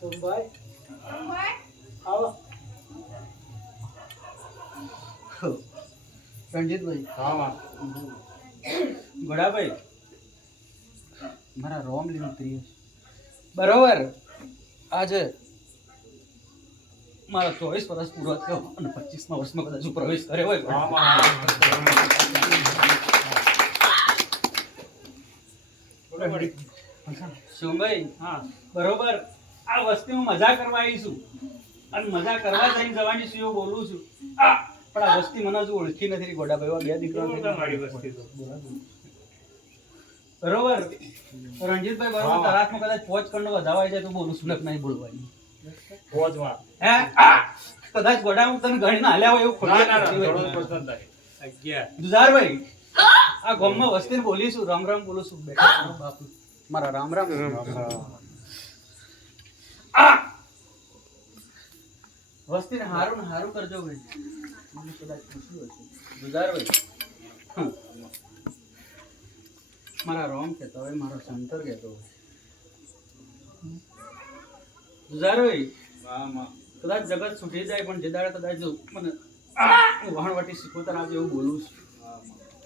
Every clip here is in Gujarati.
સોમભાઈ આવો. રણજીતભાઈ. હા ગોડાભાઈ મારા રોમ લીધું ત્રીસ બરોબર. આજે મારા 24 વર્ષ પૂરો થયો અને 25મા વર્ષમાં કદાચ હું પ્રવેશ કર્યો હોય. સોમભાઈ હા બરોબર. આ વસ્તીમાં મજા કરવા આવીશું અને મજા કરવા જઈને જવાની છું એવું બોલું છું. પણ આ વસ્તી મને હજુ ઓળખી નથી. ગોડાભાઈ બે દીકરા બરોબર. રણજીતભાઈ બરોબર. તરાસમાં કદાચ 5 કંડો વધાવાય જાય તો બોલું છું, નહીં બોલવાની. હે કદાચ ગોડા હું તને ગણીને હાલ્યા હોય એવું ખોટું. દુધારભાઈ આ ગામમાં વસ્તીને બોલીશું, રામ રામ બોલું છું. બેટા બાપુ મારા રામ રામ. વસ્તીને હારું ને હારું કરજો ભાઈ. મને કદાચ પૂછ્યું હશે દુધારભાઈ. મારા રોમ કહેતો હોય, મારો શંકર કહેતો હોય. દુધારભાઈ કદાચ જગત છૂટી જાય પણ જે દાડે કદાચ જો મને વહાણવાટી શીખવતા આજે એવું બોલું છું.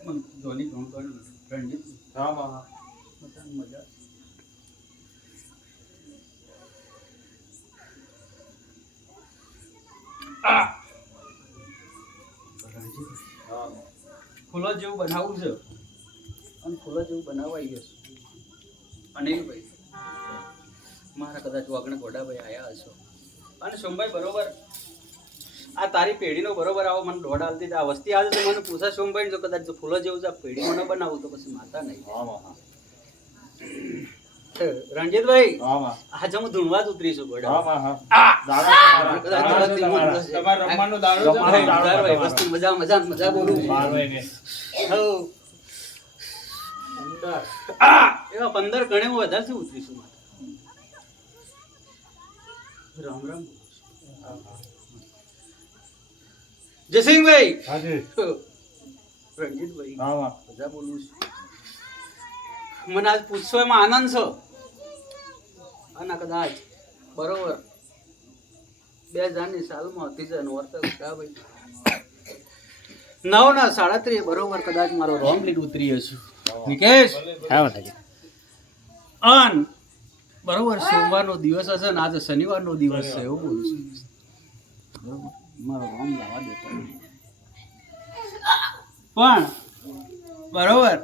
મને ધોની ઘણું કહ્યું રણજીત મજા. ફૂલો જેવું બનાવવું છે અને ફૂલો જેવું બનાવવા ગયો છું. અનિલભાઈ મારા કદાચ વાગણે ગોડાભાઈ આવ્યા હશો. અને સોમભાઈ બરોબર આ તારી પેઢીનો બરોબર આવો મને દોડ આવતી આ વસ્તી આવે તો મને પૂછા સોમભાઈ જો કદાચ ફૂલો જેવું છે પેઢીમાં ન બનાવું તો પછી માતા નહીં. રણજીતભાઈ આજે હું ધૂણવા જ ઉતરીશું ગોડા. મજા મજા મજા બોલું. એવા 15 ગણે હું વધારે ઉતરીશું. રામ રામ. જયસિંહભાઈ રણજીતભાઈ બધા બોલું છું. મને આજ પૂછશો એમાં આનંદ છો. અને કદાચ બરોબર 2000ની સાલમાં હતી જ ભાઈ 9 ના 37 બરોબર કદાચ મારો રોમ લીડ ઉતરી હશું. નિકેશ અન બરોબર સોમવારનો દિવસ હશે ને આજે શનિવારનો દિવસ છે એવું બોલું છું. બરોબર મારો રોમ લાવવા દેતો પણ બરોબર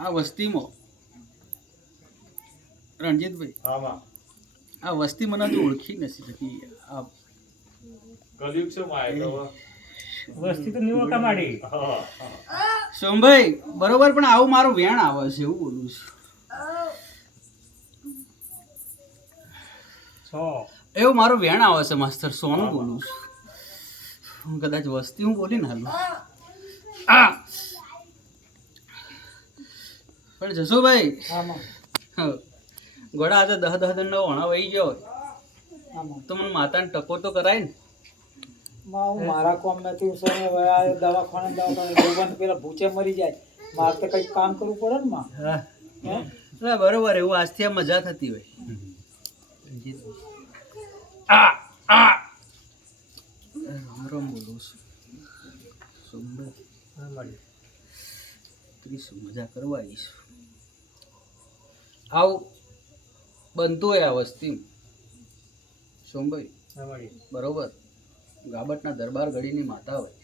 આ વસ્તીમાં રણજીતભાઈ આ વસ્તી મને તો ઓળખી નથી શકી. આ વસ્તી તો નિવો કમાડી સોમભાઈ બરોબર પણ આવું મારું વેણ આવે છે એવું બોલું છું. એવું મારું વેણ આવે છે માસ્તર સોનું બોલું છું. હું કદાચ વસ્તી હું બોલી ને હાલું પણ જસુભાઈ ગોડા આજે 10 દંડનો વણા વહી ગયો તો મને માતાને ટકો તો કરાય ને. મારા કોમ નથી દવાખાને પેલા ભૂચે મરી જાય મારે તો કઈક કામ કરવું પડે ને માં. બરોબર એવું આજથી આ મજા થતી હોય. રામ બોલું છું. મજા કરવા આવીશું. આવું બનતું હોય આ વસ્તી સોમભાઈ બરોબર. ગાબટના દરબાર ગઢીની માતા હોય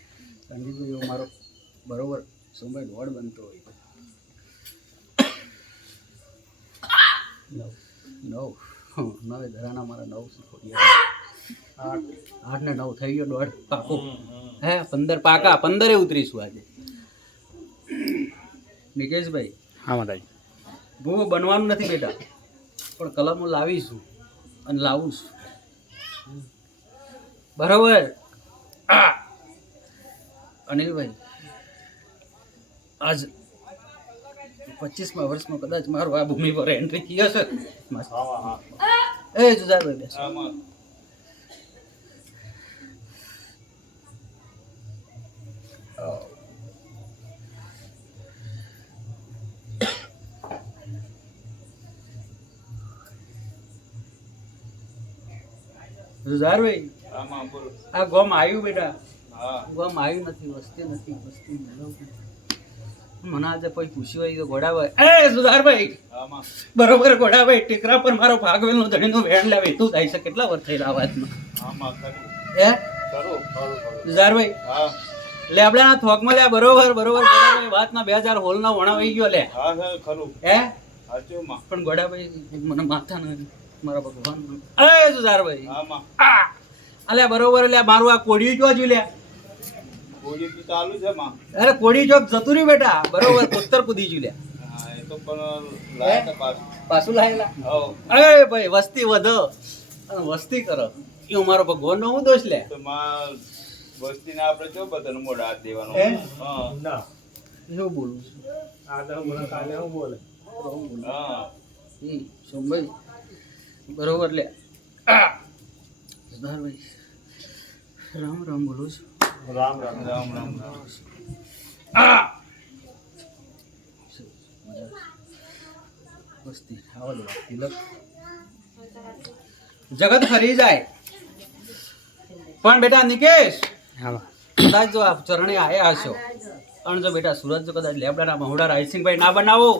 રણજીતભાઈ એવો મારો બરોબર સોમભાઈ લોડ બનતો હોય. 9 ધરાના મારા 9 શીખોડિયા 8 ને 9 થઈ ગયો દોઢ પાકો. હે 15 પાકા 15 ઉતરીશું આજે. નિકેશભાઈ હા માતાજી ભૂવો બનવાનું નથી બેટા પણ કલમો લાવીશું અને લાવું છું બરાબર. અનિલભાઈ આજ 25મા વર્ષમાં કદાચ મારું આ ભૂમિ પર એન્ટ્રી થઈ હશે. એ જુદારભાઈ બેસ. જુઝારભાઈ આમાં બોલો. આ ગોમ આવ્યું બેટા હા ગોમ આવ્યું નથી વસ્તી નથી મને આજે કોઈ પૂછ્યું હોય તો ઘોડાભાઈ એ સુધારભાઈ આમાં બરોબર ઘોડાભાઈ ટેકરા પર મારો ભાગવેલ નું ધણીનું વેણ લાવે તું થાય છે કેટલા વર્ષ થયેલા આ વાતમાં આમાં ખરું હે ખરું સુધારભાઈ હા લે આપણે આ થોકમાં લે બરોબર ઘોડાભાઈ વાતના 2000 હોલના વણાવાઈ ગયો લે હા સર ખરું હે સાચું માં પણ ઘોડાભાઈ મને માથા ન મારા ભગવાન એ સુધારભાઈ આમાં અલ્યા બરોબર લે મારું આ કોડિયું જો લે ગોળી તો ચાલુ છે માં અરે કોડી ચોક જતું રહ્યું બેટા બરોબર કોતર કૂદી ગયું લે હા એ તો પણ લાયા તા પાછું પાછું લાયેલા હો અરે ભાઈ વસ્તી વધો અને વસ્તી કરો એ મારો ભગવાન નો હું દોષ લે તો માં વસ્તીને આપણે જો બધાને મોઢ હાથ દેવાનો હે? હા ના એવું બોલું છું આ તો બોલે કાલે હું બોલે હા સોમભાઈ બરોબર લે સુધારભાઈ રામ રામ બોલું છું રામ રામ રામ રામ રામ વસ્તી આવા દો તિલક જગત ફરી જાય પણ બેટા નિકેશ કદાચ જો આપ ચરણે આયા હશો અને જો બેટા સુરત જો કદાચ લેબડાના મહુડા રાયસિંહભાઈ ના બનાવો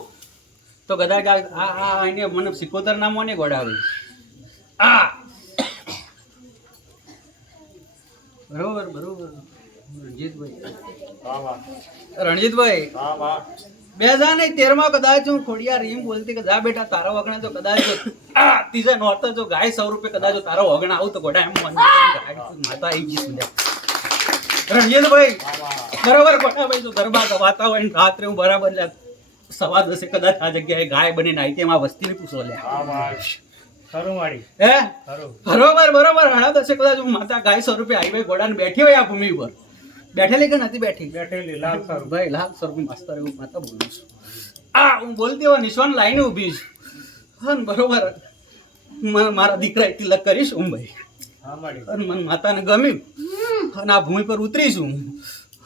તો કદાચ આ એને મને 77 નામો ને ગોડાવી બરોબર રણજીતભાઈ હા 2013 માં કદાચ હું ખોડિયા રીમ બોલતી કે જા બેટા તારો વગણા જો કદાચ ત્રીજા નોરતા જો ગાય 100 રૂપિયા કદાચ જો તારો વગણા આવું તો ગોડા એમ મન માતા આવી ગઈ સુધા રણજીતભાઈ બરોબર ગોડા ભાઈ જો ગરબા ગવાતા હોય ને રાત્રે હું બરાબર લે 10:15 કદાચ આ જગ્યાએ ગાય બનીને આવી તેમાં વસ્તીને પૂછો લે ખરું વાળી હે ખરું બરોબર 10:30 કદાચ હું માતા ગાય 100 રૂપિયા આવી ભાઈ ગોડાને બેઠી હોય આ ભૂમિ ઉપર બેઠેલી કે નથી બેઠી બેઠેલી લાલ ખરું ભાઈ લાખ સ્વરૂપ માસ્તર એવું માતા બોલું છું હું બોલતી હોય નિશાન લાઈને ઊભી છું હા ને બરોબર મારા દીકરા તિલક કરીશ હું ભાઈ હા માડી અને મને માતાને ગમ્યું અને આ ભૂમિ પર ઉતરીશું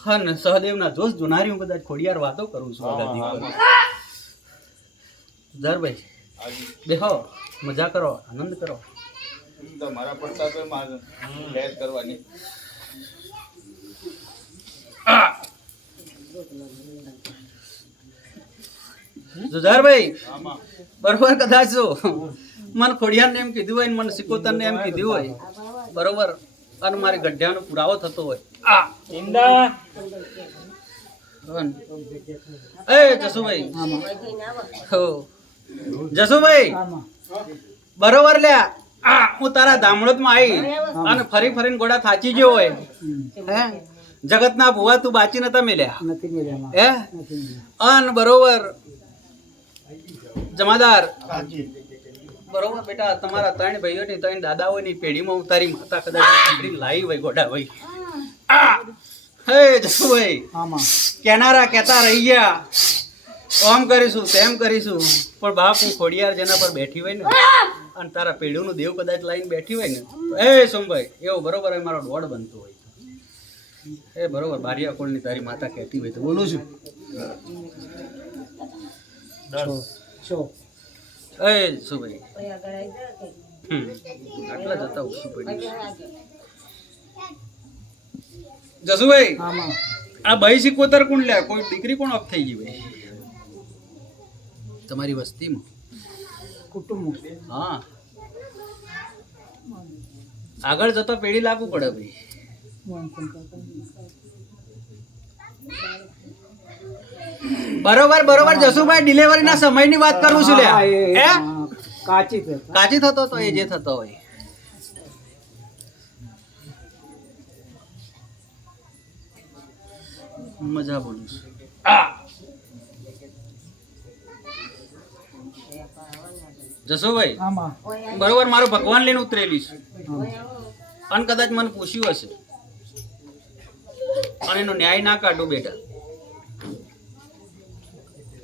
હા ને સહદેવના જોશ જોનારી હું કદાચ ખોડિયાર વાતો કરું છું આગળ દીકરા ધરભાઈ આજે બેહો મજા કરો આનંદ કરો તમારા પડતા તો મારે ખેર કરવાની જુઝારભાઈ આમાં બરોબર કદાચ જો મને ખોડિયાર ને એમ કીધું હોય ને મને સિકોતર ને એમ કીધું હોય બરોબર અને મારી ગઢિયાનો પુરાવો થતો હોય ઇંદા એ જસુભાઈ હો જસુભાઈ બરોબર લ્યા હું તારા ધામણોદમાં આવી અને ફરી ફરીને ગોડા થાચી ગયો હોય હે જગતના ભુવા તું બાચી નતા મેલ્યા નથી મળ્યા હે અન બરોબર જમાદાર બરોબર બેટા તમારા 3 ભાઈઓની 3 દાદાઓની પેઢીમાં હું તારી માતા કદાચ સાંભળીને લાવી હોય ગોડા ભાઈ હે જસુભાઈ આમાં કેનારા કહેતા રહી ગયા આમ કરીશું તેમ કરીશું પણ બાપ હું ખોડિયાર જેના પર બેઠી હોય ને અને તારા પેઢીનું દેવ કદાચ લાઈને બેઠી હોય ને તો એ સોમભાઈ એવો બરોબર હોય મારો દોડ બનતો હોય એ બરોબર બારિયા કોળની તારી માતા કહેતી હોય તો બોલું છું 6 એ સુભાઈ આટલા જતા ઓછું પડ્યું જસુભાઈ આમાં આ ભાઈ સિકોતર કોણ લે કોઈ દીકરી કોણ ઓફ થઈ ગઈ ભાઈ તમારી વસ્તીમાં કુટુંબ હા આગળ જતો પેઢી લાગુ પડે ભાઈ બરોબર જસુભાઈ ડિલિવરી ના સમયની વાત કરું છું લ્યા હે કાચી છે કાચી થતો તો એ જે થતો હોય મજા બોલું છું જસુભાઈ આમાં બરોબર મારો ભગવાન લઈને ઉતરેલી છે અને કદાચ મને પૂછ્યું હશે અને એનો ન્યાય ના કાઢું બેટા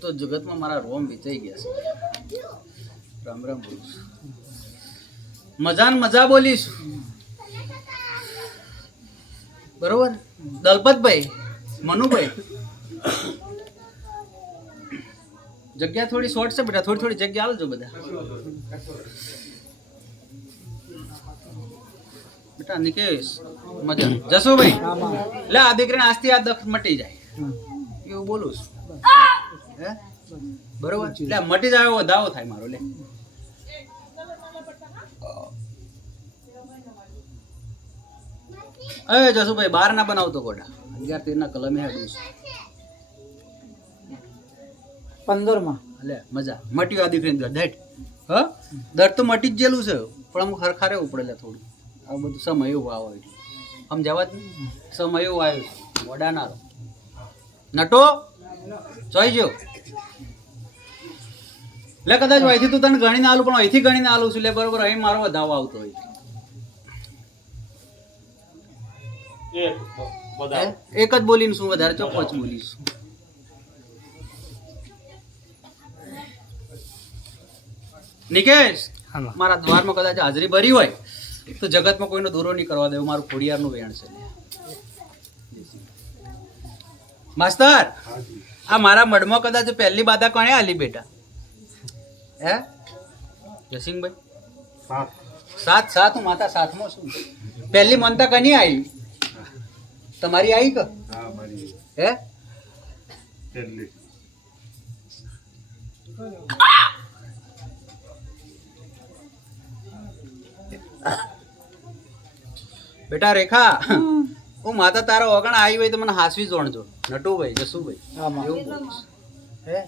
તો જગતમાં મારા રોમ વિચાઈ ગયા છે રામ રામ બોલું છું મજા ને મજા બોલીશ બરોબર દલપતભાઈ મનુભાઈ જગ્યા થોડી શોર્ટ છે બેટા થોડી જગ્યા આલજો બધા બેટા નિકેશ મજા જસુભાઈ આમાં લે આ દીકરીને આજથી આ દખ મટી જાય હમ. એવું બોલું છું હે બરોબર લે મટી જાય એવો દાવો થાય મારો લે એ જસુભાઈ બાર ના બનાવતો ગોડા 11-13 ના કલમે હેડું છું 15 માં લે મજા મટ્યું આ દીકરીને દર હ દર તો મટી જ જેલું છે પણ અમુક હરખા રહેવું પડે લે થોડું આ બધું સમય એવું આવો એટલે આમ જવા જ નહીં સમય એવું આવ્યો વડા ના રહો નટો જોઈ જો લે કદાચ અહીંથી તું તને ગણીને આલું પણ અહીંથી ગણીને આલું છું લે બરોબર અહીં મારો વધાવો આવતો હોય હે? એક જ બોલીને શું વધારે ચોખ્ખો જ બોલીશ નિકેશ આમાં મારા દ્વારમાં કદાચ હાજરી ભરી હોય તો જગતમાં કોઈનો દૂરો નહીં કરવા દેવું મારું ખોડિયારનું વેણ છે માસ્તર આ મારા મઢમાં કદાચ પહેલી બાધા કોણે આલી બેટા હે જસિંગભાઈ સાત હું માતા સાથમાં છું પહેલી મનતા કની આવી તમારી આવી કે હે બેટા રેખા હું માતા તારા ઓગણ આવી હોય તો મને હાસવી જોણજો નટુભાઈ જસુભાઈ આમાં એવું બોલું છું. હે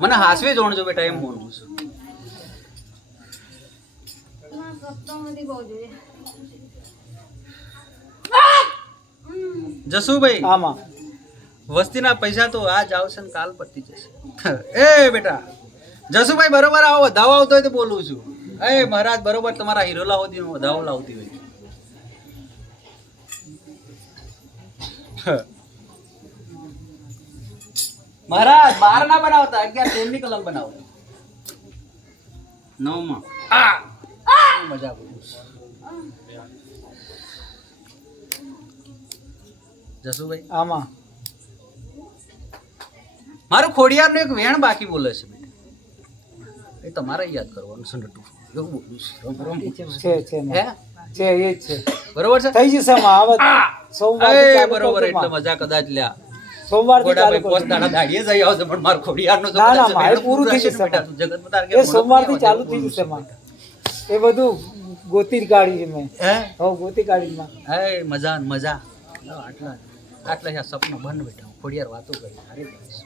મને હાસવી જોણજો બેટા એમ બોલું છું જસુભાઈ આમાં વસ્તીના પૈસા તો આજ આવશે ને કાલ પતી જશે એ બેટા જસુભાઈ બરોબર આવો વધાવો આવતો હોય તો બોલું છું એ મહારાજ બરોબર તમારા હીરોલા હોતી વધાવો લાવતી હોય મહારાજ 12 ના બનાવતા 11 ની કલમ બનાવો 9 માં મજા બોલું જસુભાઈ આમાં મારું ખોડિયારનું એક વેણ બાકી બોલે છે બેટા એ તમારે યાદ કરવાનું છે નટુ એવું બોલું છું રમ છે હે છે એ જ છે બરોબર છે થઈ જશે આમાં આવે સોમવારથી એ ચાલુ બરોબર કરજો એટલે માં. મજા કદાચ લ્યા સોમવારથી ચાલુ ગોડાભાઈ પોસ્ટ કરજો. દાડા દાડીએ જઈ આવશે પણ મારું ખોડિયારનું જો ના, ના, કદાચ મારે વેણ પૂરું થઈ રહેશે ને જશે બેટા, માં. તું જગતમાં તારે એ ક્યાં સોમવારથી મોઢું ચાલુ નહીં થઈ જશે આવવાનું માં. એ બધું ગોતી કાઢી છે મેં હે હવે ગોતી કાઢી માં એ મજા ને મજા લો, આટલા આટલા આ સપનું બંધ બેટા હું ખોડિયાર વાતો કરી હારી કરીશ.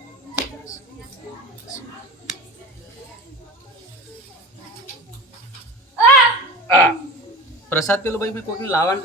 પ્રસાદ પેલો ભાઈ મેં કોઈને લાવવાનું કહી